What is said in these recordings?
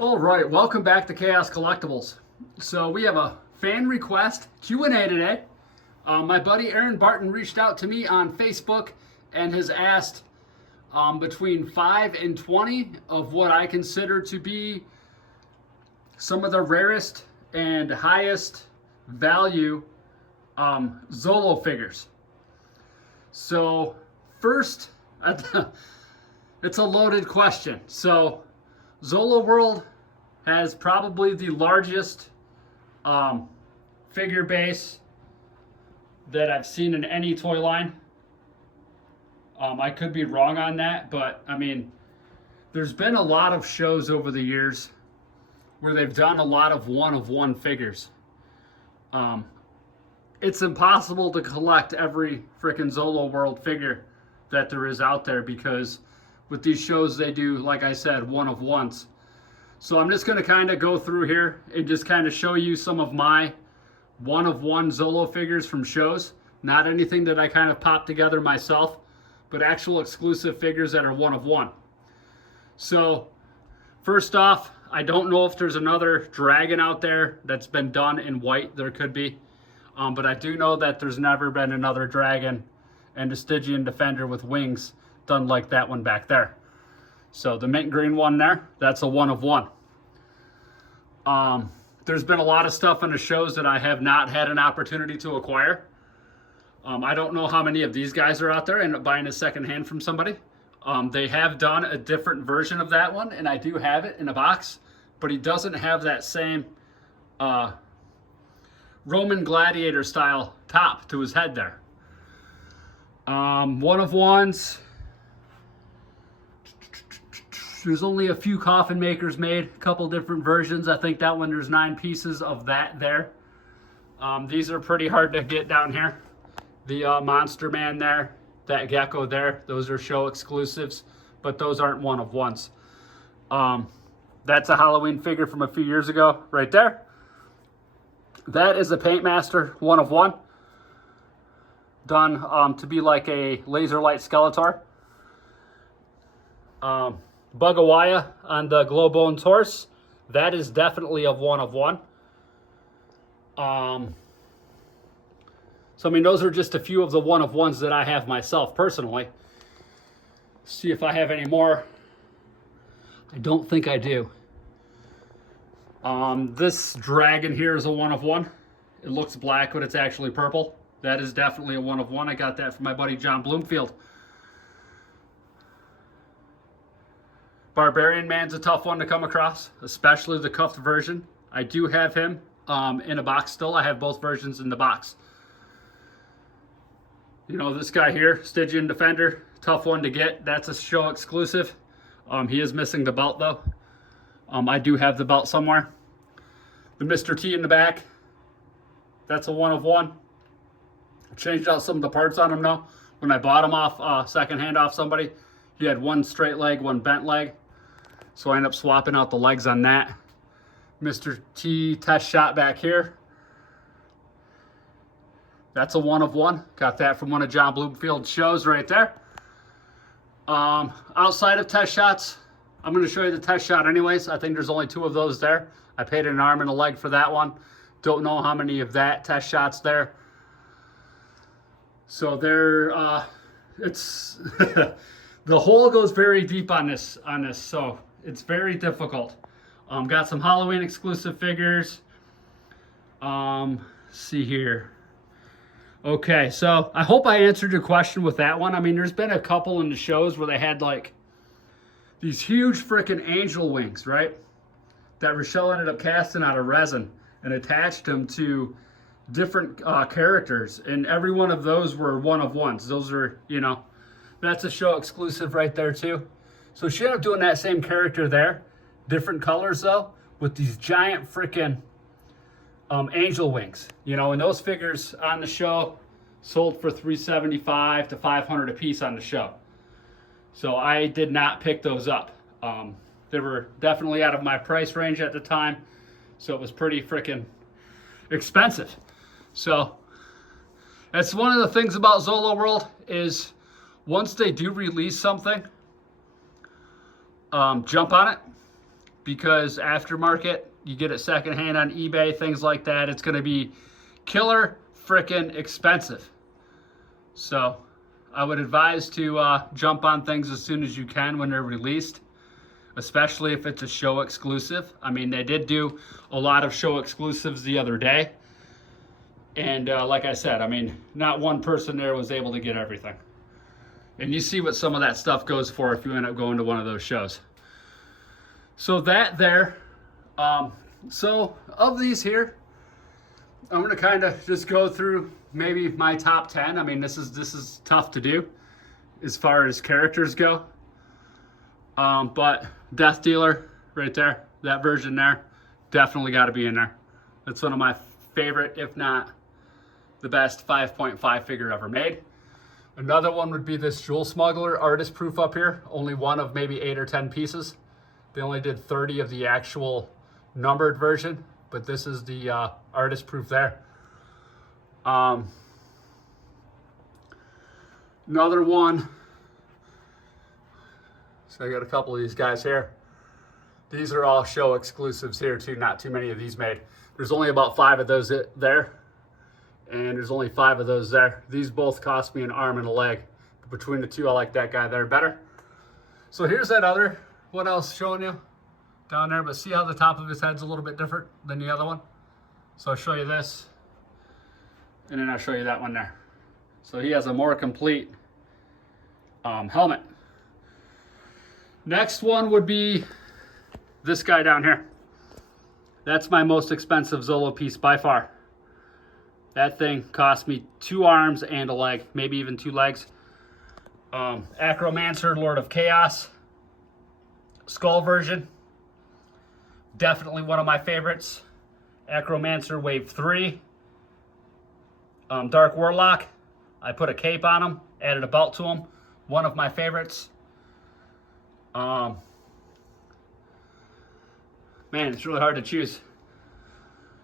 All right, welcome back to Chaos Collectibles. So we have a fan request Q&A today. My buddy Aaron Barton reached out to me on Facebook and has asked between 5 and 20 of what I consider to be some of the rarest and highest value Zolo figures. So first, it's a loaded question. So Zoloworld has probably the largest figure base that I've seen in any toy line. I could be wrong on that, but I mean, there's been a lot of shows over the years where they've done a lot of one-of-one figures. It's impossible to collect every freaking Zoloworld figure that there is out there because with these shows they do, like I said, one-of-ones. So I'm just going to kind of go through here and just kind of show you some of my one-of-one Zolo figures from shows. Not anything that I kind of popped together myself, but actual exclusive figures that are one-of-one. So first off, I don't know if there's another dragon out there that's been done in white. There could be. But I do know that there's never been another dragon and a Stygian Defender with wings done like that one back there. So the mint green one there, that's a one-of-one. There's been a lot of stuff in the shows that I have not had an opportunity to acquire. I don't know how many of these guys are out there. I end up buying a second hand from somebody. They have done a different version of that one, and I do have it in a box, but he doesn't have that same Roman gladiator style top to his head there. One-of-ones. There's only a few coffin makers made, a couple different versions. I think that one there's 9 pieces of that there. These are pretty hard to get down here. The Monster Man there, that gecko there, those are show exclusives, but those aren't one-of-ones. That's a Halloween figure from a few years ago right there. That is a Paintmaster one-of-one, done to be like a laser light Skeletor. Bugawaya on the Glowbone's horse, that is definitely a one-of-one. So I mean, those are just a few of the one-of-ones that I have myself personally. See if I have any more. I don't think I do. This dragon here is a one-of-one. It looks black, but it's actually purple. That is definitely a one-of-one. I got that from my buddy John Bloomfield. Barbarian Man's a tough one to come across, especially the cuffed version. I do have him in a box still. I have both versions in the box. You know, this guy here, Stygian Defender, tough one to get. That's a show exclusive. He is missing the belt though. I do have the belt somewhere. The Mr. T in the back, that's a one-of-one. I changed out some of the parts on him though. When I bought him off secondhand off somebody, he had one straight leg, one bent leg. So I ended up swapping out the legs on that. Mr. T test shot back here. That's a one-of-one. Got that from one of John Bloomfield's shows right there. Outside of test shots, I'm going to show you the test shot anyways. I think there's only 2 of those there. I paid an arm and a leg for that one. Don't know how many of that test shots there. So there, it's the hole goes very deep on this, so it's very difficult. Got some Halloween exclusive figures. See here. Okay, so I hope I answered your question with that one. I mean, there's been a couple in the shows where they had like these huge freaking angel wings, right? That Rochelle ended up casting out of resin and attached them to different characters. And every one of those were one-of-ones. Those are, you know, that's a show exclusive right there too. So she ended up doing that same character there. Different colors though, with these giant freaking angel wings, you know, and those figures on the show sold for $375 to $500 a piece on the show. So I did not pick those up. They were definitely out of my price range at the time, so it was pretty freaking expensive. So that's one of the things about Zoloworld is once they do release something, jump on it, because aftermarket, you get it secondhand on eBay, things like that. It's going to be killer freaking expensive. So I would advise to jump on things as soon as you can when they're released, especially if it's a show exclusive. I mean, they did do a lot of show exclusives the other day. And like I said, I mean, not one person there was able to get everything. And you see what some of that stuff goes for if you end up going to one of those shows. So that there. So of these here, I'm going to kind of just go through maybe my top 10. I mean, this is tough to do as far as characters go. But Death Dealer right there, that version there, definitely got to be in there. That's one of my favorite, if not the best 5.5 figure ever made. Another one would be this Jewel Smuggler artist proof up here. Only one of maybe 8 or 10 pieces. They only did 30 of the actual numbered version, but this is the artist proof there. Another one. So I got a couple of these guys here. These are all show exclusives here too. Not too many of these made. There's only about 5 of those there. And there's only 5 of those there. These both cost me an arm and a leg. But between the two, I like that guy there better. So here's that other, what else showing you down there? But see how the top of his head's a little bit different than the other one? So I'll show you this. And then I'll show you that one there. So he has a more complete helmet. Next one would be this guy down here. That's my most expensive Zolo piece by far. That thing cost me 2 arms and a leg, maybe even 2 legs. Acromancer, Lord of Chaos, skull version. Definitely one of my favorites. Acromancer Wave 3. Dark Warlock. I put a cape on him, added a belt to him. One of my favorites. Man, it's really hard to choose.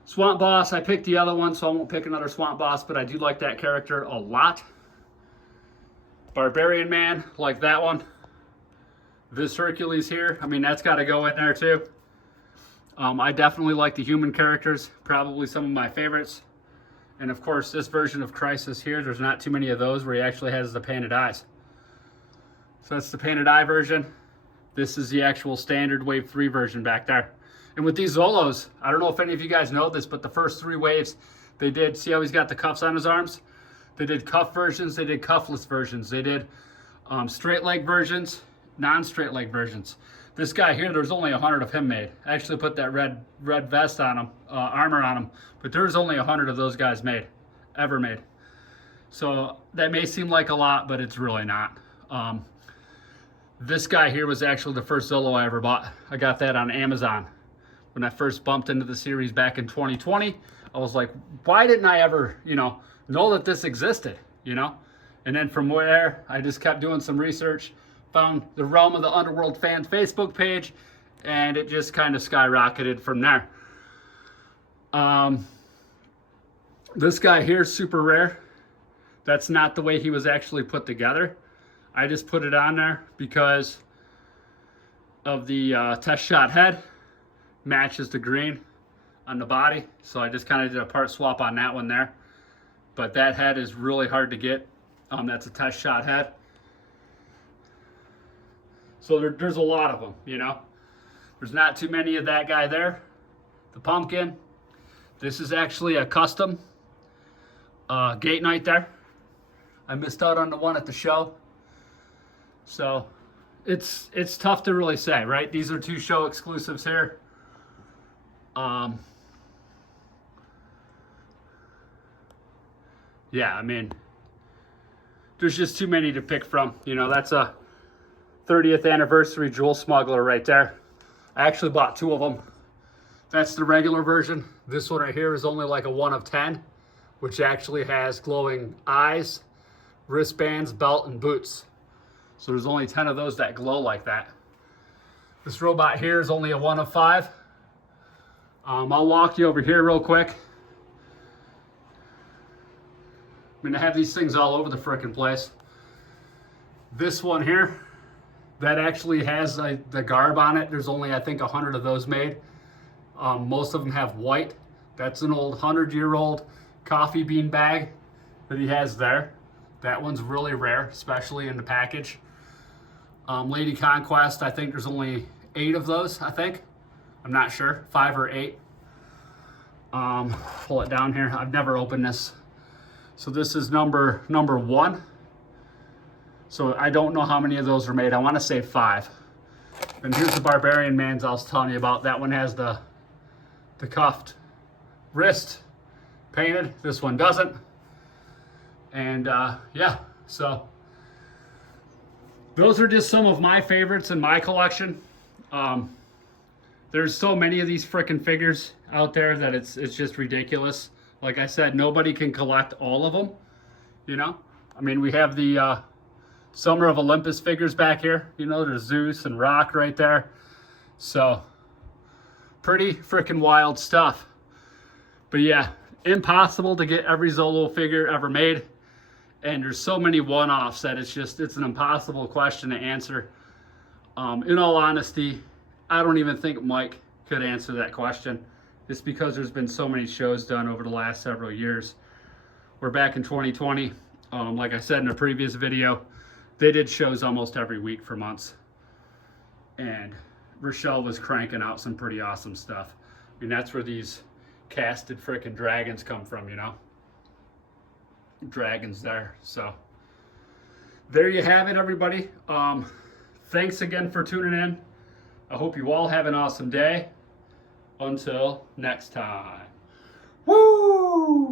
Swamp Boss, I picked the other one, so I won't pick another Swamp Boss, but I do like that character a lot. Barbarian Man, like that one. This Hercules here, I mean, that's got to go in there too. I definitely like the human characters, probably some of my favorites. And of course, this version of Crisis here, there's not too many of those where he actually has the painted eyes. So that's the painted eye version. This is the actual standard Wave 3 version back there. And with these Zolos, I don't know if any of you guys know this, but the first 3 waves, they did, see how he's got the cuffs on his arms? They did cuff versions, they did cuffless versions, they did straight leg versions, non-straight leg versions. This guy here, there's only 100 of him made. I actually put that red vest on him, armor on him, but there's only 100 of those guys made, ever made. So that may seem like a lot, but it's really not. This guy here was actually the first Zolo I ever bought. I got that on Amazon. When I first bumped into the series back in 2020, I was like, why didn't I ever, know that this existed, And then from there, I just kept doing some research, found the Realm of the Underworld fan Facebook page, and it just kind of skyrocketed from there. This guy here is super rare. That's not the way he was actually put together. I just put it on there because of the test shot head. Matches the green on the body, so I just kind of did a part swap on that one there. But that head is really hard to get. That's a test shot head. So there's a lot of them, There's not too many of that guy there. The pumpkin. This is actually a custom Gate Knight there. I missed out on the one at the show. So it's tough to really say, right? These are 2 show exclusives here. Yeah, I mean, there's just too many to pick from. That's a 30th anniversary Jewel Smuggler right there. I actually bought 2 of them. That's the regular version. This one right here is only like a 1 of 10, which actually has glowing eyes, wristbands, belt, and boots. So there's only 10 of those that glow like that. This robot here is only a 1 of 5. I'll walk you over here real quick. I'm gonna have these things all over the frickin' place. This one here That actually has the garb on it. There's only, I think, 100 of those made. Most of them have white. That's an old 100-year-old coffee bean bag that he has there. That one's really rare, especially in the package. Lady Conquest, I think there's only 8 of those, I think. I'm not sure, 5 or 8. Pull it down here. I've never opened this. So this is number 1. So I don't know how many of those are made. I want to say 5. And here's the Barbarian Mans I was telling you about. That one has the cuffed wrist painted. This one doesn't. And yeah, so those are just some of my favorites in my collection. There's so many of these frickin' figures out there that it's just ridiculous. Like I said, nobody can collect all of them, you know? I mean, we have the Summer of Olympus figures back here. You know, there's Zeus and Rock right there. So, pretty frickin' wild stuff. But yeah, impossible to get every Zolo figure ever made. And there's so many one-offs that it's an impossible question to answer. In all honesty, I don't even think Mike could answer that question. Just because there's been so many shows done over the last several years. We're back in 2020. Like I said in a previous video, they did shows almost every week for months. And Rochelle was cranking out some pretty awesome stuff. I mean, that's where these casted frickin' dragons come from, you know? Dragons there. So there you have it, everybody. Thanks again for tuning in. I hope you all have an awesome day. Until next time. Woo!